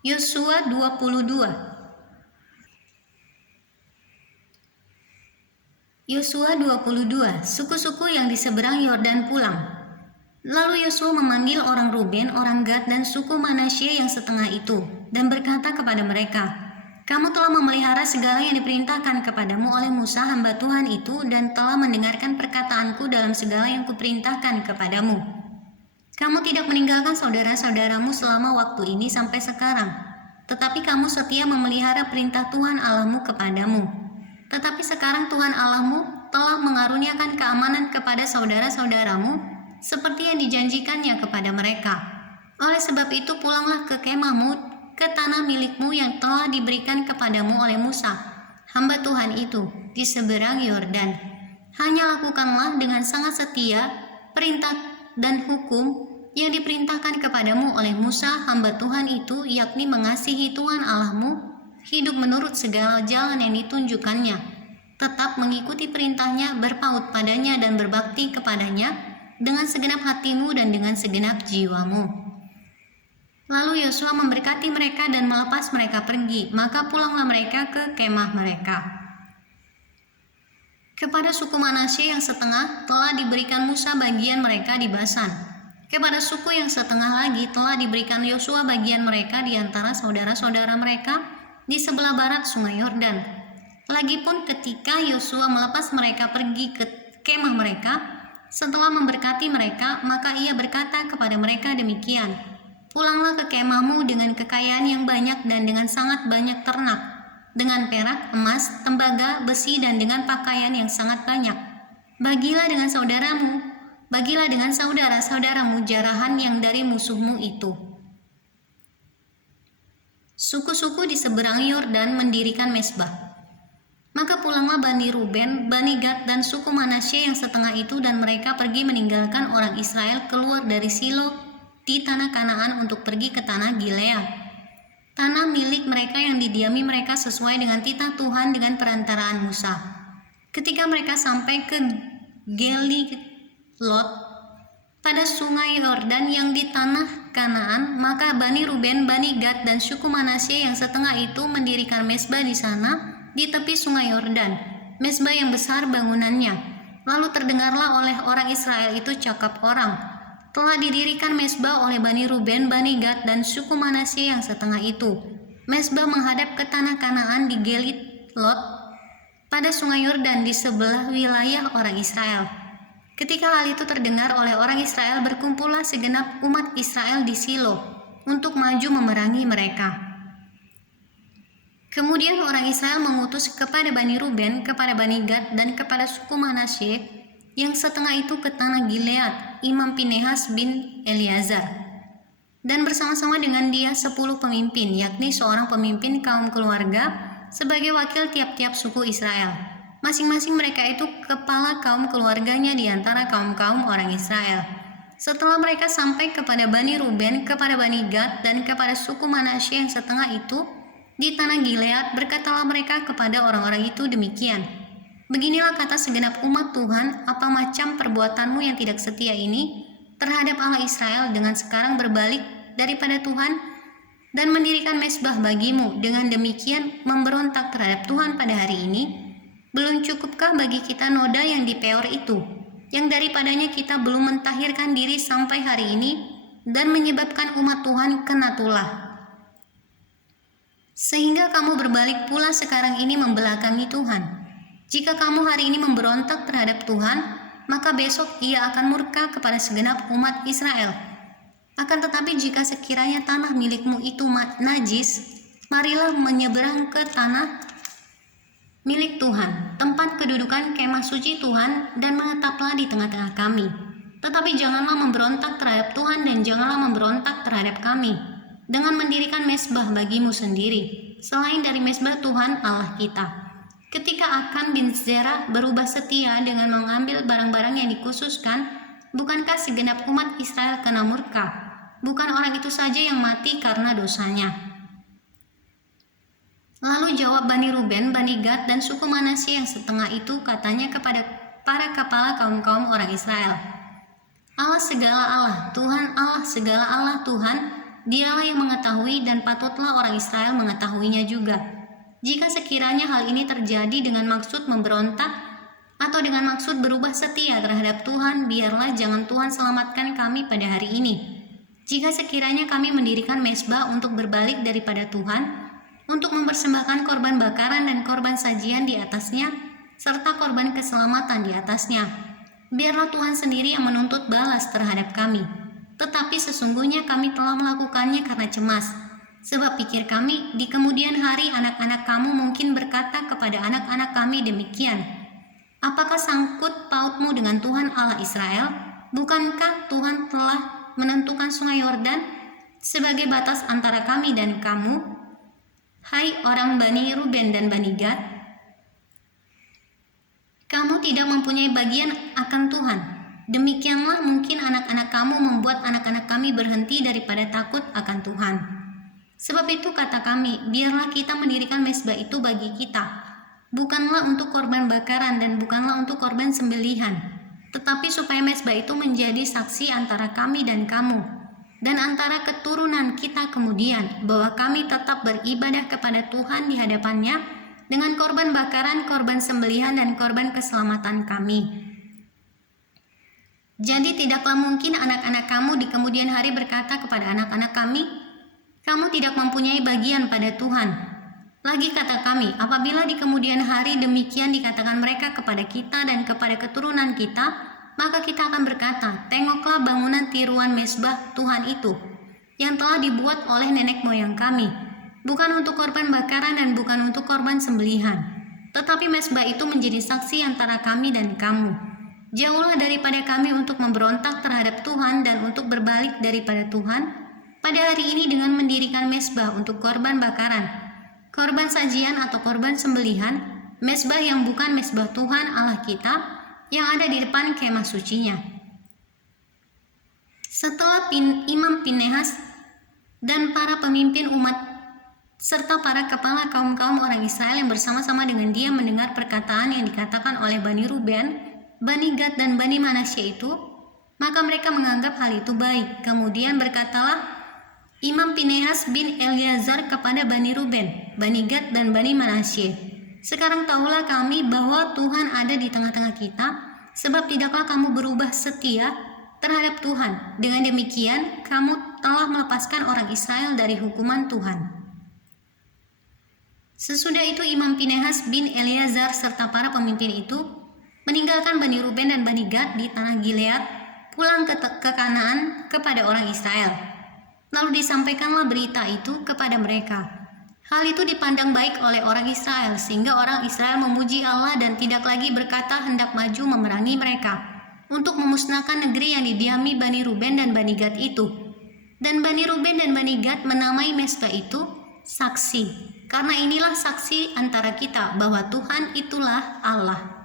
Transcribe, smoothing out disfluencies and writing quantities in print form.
Yosua 22. Yosua 22, suku-suku yang di seberang Yordan pulang. Lalu Yosua memanggil orang Ruben, orang Gad, dan suku Manasye yang setengah itu, dan berkata kepada mereka, "Kamu telah memelihara segala yang diperintahkan kepadamu oleh Musa hamba Tuhan itu, dan telah mendengarkan perkataanku dalam segala yang kuperintahkan kepadamu. Kamu tidak meninggalkan saudara-saudaramu selama waktu ini sampai sekarang, tetapi kamu setia memelihara perintah Tuhan Allahmu kepadamu. Tetapi sekarang Tuhan Allahmu telah mengaruniakan keamanan kepada saudara-saudaramu seperti yang dijanjikannya kepada mereka. Oleh sebab itu pulanglah ke kemahmu, ke tanah milikmu yang telah diberikan kepadamu oleh Musa, hamba Tuhan itu, di seberang Yordan. Hanya lakukanlah dengan sangat setia perintah dan hukum yang diperintahkan kepadamu oleh Musa, hamba Tuhan itu, yakni mengasihi Tuhan Allahmu, hidup menurut segala jalan yang ditunjukkannya, tetap mengikuti perintahnya, berpaut padanya dan berbakti kepadanya dengan segenap hatimu dan dengan segenap jiwamu." Lalu Yosua memberkati mereka dan melepas mereka pergi, maka pulanglah mereka ke kemah mereka. Kepada suku Manasye yang setengah telah diberikan Musa bagian mereka di Basan. Kepada suku yang setengah lagi telah diberikan Yosua bagian mereka di antara saudara-saudara mereka di sebelah barat sungai Yordan. Lagipun ketika Yosua melepas mereka pergi ke kemah mereka, setelah memberkati mereka, maka ia berkata kepada mereka demikian, "Pulanglah ke kemahmu dengan kekayaan yang banyak dan dengan sangat banyak ternak, dengan perak, emas, tembaga, besi, dan dengan pakaian yang sangat banyak. Bagilah dengan saudara-saudaramu jarahan yang dari musuhmu itu." Suku-suku di seberang Yordan mendirikan mezbah. Maka pulanglah Bani Ruben, Bani Gad, dan suku Manasye yang setengah itu, dan mereka pergi meninggalkan orang Israel keluar dari Silo di tanah Kanaan untuk pergi ke tanah Gilead, tanah milik mereka yang didiami mereka sesuai dengan titah Tuhan dengan perantaraan Musa. Ketika mereka sampai ke Gelilot pada sungai Yordan yang di tanah Kanaan, maka Bani Ruben, Bani Gad, dan suku Manasye yang setengah itu mendirikan mezbah di sana di tepi sungai Yordan, mezbah yang besar bangunannya. Lalu terdengarlah oleh orang Israel itu cakap orang, "Telah didirikan mezbah oleh Bani Ruben, Bani Gad, dan suku Manasye yang setengah itu, mezbah menghadap ke tanah Kanaan di Gelilot pada sungai Yordan di sebelah wilayah orang Israel." Ketika hal itu terdengar oleh orang Israel, berkumpullah segenap umat Israel di Silo untuk maju memerangi mereka. Kemudian orang Israel mengutus kepada Bani Ruben, kepada Bani Gad, dan kepada suku Manasye yang setengah itu ke tanah Gilead, Imam Pinehas bin Eleazar, dan bersama-sama dengan dia 10 pemimpin, yakni seorang pemimpin kaum keluarga sebagai wakil tiap-tiap suku Israel. Masing-masing mereka itu kepala kaum keluarganya di antara kaum-kaum orang Israel. Setelah mereka sampai kepada Bani Ruben, kepada Bani Gad, dan kepada suku Manasye yang setengah itu di tanah Gilead, berkatalah mereka kepada orang-orang itu demikian, "Beginilah kata segenap umat Tuhan, apa macam perbuatanmu yang tidak setia ini terhadap Allah Israel dengan sekarang berbalik daripada Tuhan dan mendirikan mezbah bagimu, dengan demikian memberontak terhadap Tuhan pada hari ini? Belum cukupkah bagi kita noda yang di Peor itu, yang daripadanya kita belum mentahirkan diri sampai hari ini dan menyebabkan umat Tuhan kena tulah? Sehingga kamu berbalik pula sekarang ini membelakangi Tuhan. Jika kamu hari ini memberontak terhadap Tuhan, maka besok ia akan murka kepada segenap umat Israel. Akan tetapi jika sekiranya tanah milikmu itu najis, marilah menyeberang ke tanah milik Tuhan, tempat kedudukan kemah suci Tuhan, dan menetaplah di tengah-tengah kami. Tetapi janganlah memberontak terhadap Tuhan dan janganlah memberontak terhadap kami dengan mendirikan mezbah bagimu sendiri, selain dari mezbah Tuhan Allah kita." Ketika Akan bin Zerah berubah setia dengan mengambil barang-barang yang dikhususkan, bukankah segenap umat Israel kena murka? Bukan orang itu saja yang mati karena dosanya. Lalu jawab Bani Ruben, Bani Gad, dan suku Manasye yang setengah itu, katanya kepada para kepala kaum-kaum orang Israel, "Allah segala Allah, Tuhan Allah segala Allah Tuhan, Dialah yang mengetahui dan patutlah orang Israel mengetahuinya juga. Jika sekiranya hal ini terjadi dengan maksud memberontak atau dengan maksud berubah setia terhadap Tuhan, biarlah jangan Tuhan selamatkan kami pada hari ini. Jika sekiranya kami mendirikan mezbah untuk berbalik daripada Tuhan, untuk mempersembahkan korban bakaran dan korban sajian di atasnya, serta korban keselamatan di atasnya, biarlah Tuhan sendiri yang menuntut balas terhadap kami. Tetapi sesungguhnya kami telah melakukannya karena cemas. Sebab pikir kami, di kemudian hari anak-anak kamu mungkin berkata kepada anak-anak kami demikian, apakah sangkut pautmu dengan Tuhan Allah Israel? Bukankah Tuhan telah menentukan sungai Yordan sebagai batas antara kami dan kamu? Hai orang Bani Ruben dan Bani Gad, kamu tidak mempunyai bagian akan Tuhan. Demikianlah mungkin anak-anak kamu membuat anak-anak kami berhenti daripada takut akan Tuhan. Sebab itu kata kami, biarlah kita mendirikan mezbah itu bagi kita, bukanlah untuk korban bakaran dan bukanlah untuk korban sembelihan, tetapi supaya mezbah itu menjadi saksi antara kami dan kamu, dan antara keturunan kita kemudian, bahwa kami tetap beribadah kepada Tuhan di hadapannya dengan korban bakaran, korban sembelihan, dan korban keselamatan kami. Jadi tidaklah mungkin anak-anak kamu di kemudian hari berkata kepada anak-anak kami, kamu tidak mempunyai bagian pada Tuhan. Lagi kata kami, apabila di kemudian hari demikian dikatakan mereka kepada kita dan kepada keturunan kita, maka kita akan berkata, tengoklah bangunan tiruan mezbah Tuhan itu, yang telah dibuat oleh nenek moyang kami, bukan untuk korban bakaran dan bukan untuk korban sembelihan. Tetapi mezbah itu menjadi saksi antara kami dan kamu. Jauhlah daripada kami untuk memberontak terhadap Tuhan dan untuk berbalik daripada Tuhan pada hari ini dengan mendirikan mezbah untuk korban bakaran, korban sajian atau korban sembelihan, mezbah yang bukan mezbah Tuhan Allah kita yang ada di depan kemah sucinya. Setelah Imam Pinehas dan para pemimpin umat serta para kepala kaum-kaum orang Israel yang bersama-sama dengan dia mendengar perkataan yang dikatakan oleh Bani Ruben, Bani Gad dan Bani Manasye itu, maka mereka menganggap hal itu baik. Kemudian berkatalah Imam Pinehas bin Eleazar kepada Bani Ruben, Bani Gad dan Bani Manasye, sekarang tahulah kami bahwa Tuhan ada di tengah-tengah kita, sebab tidaklah kamu berubah setia terhadap Tuhan. Dengan demikian kamu telah melepaskan orang Israel dari hukuman Tuhan. Sesudah itu Imam Pinehas bin Eleazar serta para pemimpin itu meninggalkan Bani Ruben dan Bani Gad di tanah Gilead, pulang ke Kanaan kepada orang Israel. Lalu disampaikanlah berita itu kepada mereka. Hal itu dipandang baik oleh orang Israel, sehingga orang Israel memuji Allah dan tidak lagi berkata hendak maju memerangi mereka untuk memusnahkan negeri yang didiami Bani Ruben dan Bani Gad itu. Dan Bani Ruben dan Bani Gad menamai mezbah itu saksi, karena inilah saksi antara kita bahwa Tuhan itulah Allah.